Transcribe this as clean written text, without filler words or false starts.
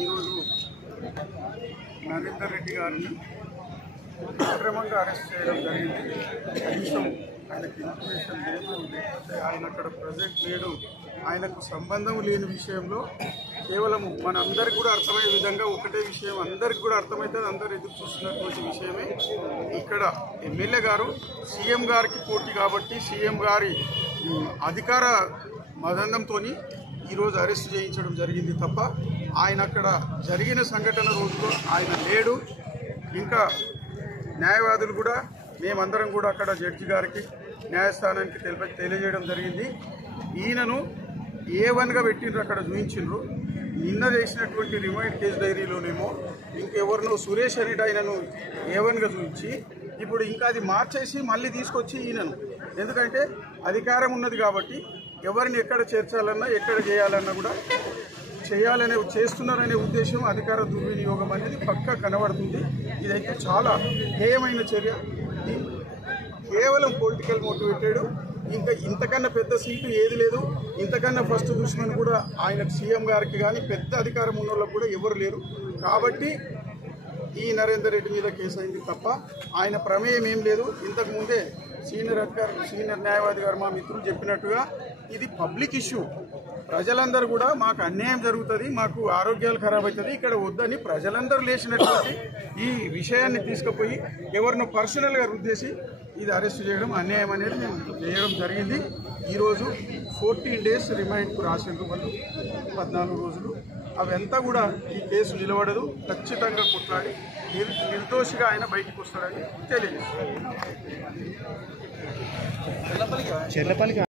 ఈరోజు నరేందర్ రెడ్డి గారిని అక్రమంగా అరెస్ట్ చేయడం జరిగింది. కనీసం ఆయనకు ఇన్ఫర్మేషన్ లేదు, లేకపోతే ఆయన అక్కడ ప్రజెంట్ లేడు, ఆయనకు సంబంధం లేని విషయంలో కేవలం మనందరికి కూడా అర్థమయ్యే విధంగా ఒకటే విషయం, అందరికి కూడా అర్థమవుతుంది, అందరు ఎదురు చూస్తున్నటువంటి విషయమే. ఇక్కడ ఎమ్మెల్యే గారు సీఎం గారికి పోటీ కాబట్టి సీఎం గారి అధికార మదందంతో ఈరోజు అరెస్ట్ చేయించడం జరిగింది తప్ప ఆయన అక్కడ జరిగిన సంఘటన రోజులో ఆయన లేడు. ఇంకా న్యాయవాదులు కూడా మేమందరం కూడా అక్కడ జడ్జి గారికి న్యాయస్థానానికి తెలియజేయడం జరిగింది. ఈయనను A1గా పెట్టిండ్రు, అక్కడ చూపించిండ్రు. నిన్న చేసినటువంటి రిమైండ్ కేసు డైరీలోనేమో ఇంకెవరినో సురేష్ అనేటి ఆయనను A1గా చూపించి ఇప్పుడు ఇంకా అది మార్చేసి మళ్ళీ తీసుకొచ్చి ఈయనను, ఎందుకంటే అధికారం ఉన్నది కాబట్టి ఎవరిని ఎక్కడ చేర్చాలన్నా ఎక్కడ చేయాలన్నా కూడా చేస్తున్నారనే ఉద్దేశం, అధికార దుర్వినియోగం అనేది పక్కా కనబడుతుంది. ఇదైతే చాలా హేయమైన చర్య. కేవలం పొలిటికల్ మోటివేటెడ్. ఇంకా ఇంతకన్నా పెద్ద సీటు ఏది లేదు. ఇంతకన్నా ఫస్ట్ దుష్మన్ కూడా ఆయన సీఎం గారికి కానీ పెద్ద అధికారం ఉన్న వాళ్ళకు కూడా ఎవరు లేరు. కాబట్టి ఈ నరేందర్ రెడ్డి మీద కేసు అయింది తప్ప ఆయన ప్రమేయం ఏం లేదు. ఇంతకుముందే సీనియర్ న్యాయవాది గారు మా మిత్రులు చెప్పినట్టుగా ఇది పబ్లిక్ ఇష్యూ. ప్రజలందరూ కూడా మాకు అన్యాయం జరుగుతుంది, మాకు ఆరోగ్యాలు ఖరాబ్ అవుతుంది, ఇక్కడ వద్దని ప్రజలందరూ లేచినటువంటి ఈ విషయాన్ని తీసుకుపోయి ఎవరినో పర్సనల్గా రుద్దేసి ఇది అరెస్ట్ చేయడం అన్యాయం అనేది మేము చేయడం జరిగింది. ఈరోజు 14 days రిమైండ్కు రాసిండ్రు వాళ్ళు, 14 రోజులు. అవంతా కూడా ఈ కేసు నిలబడదు. ఖచ్చితంగా కొట్లాడి నిర్దోషిగా ఆయన బయటికి వస్తాడని తెలియజేస్తారు.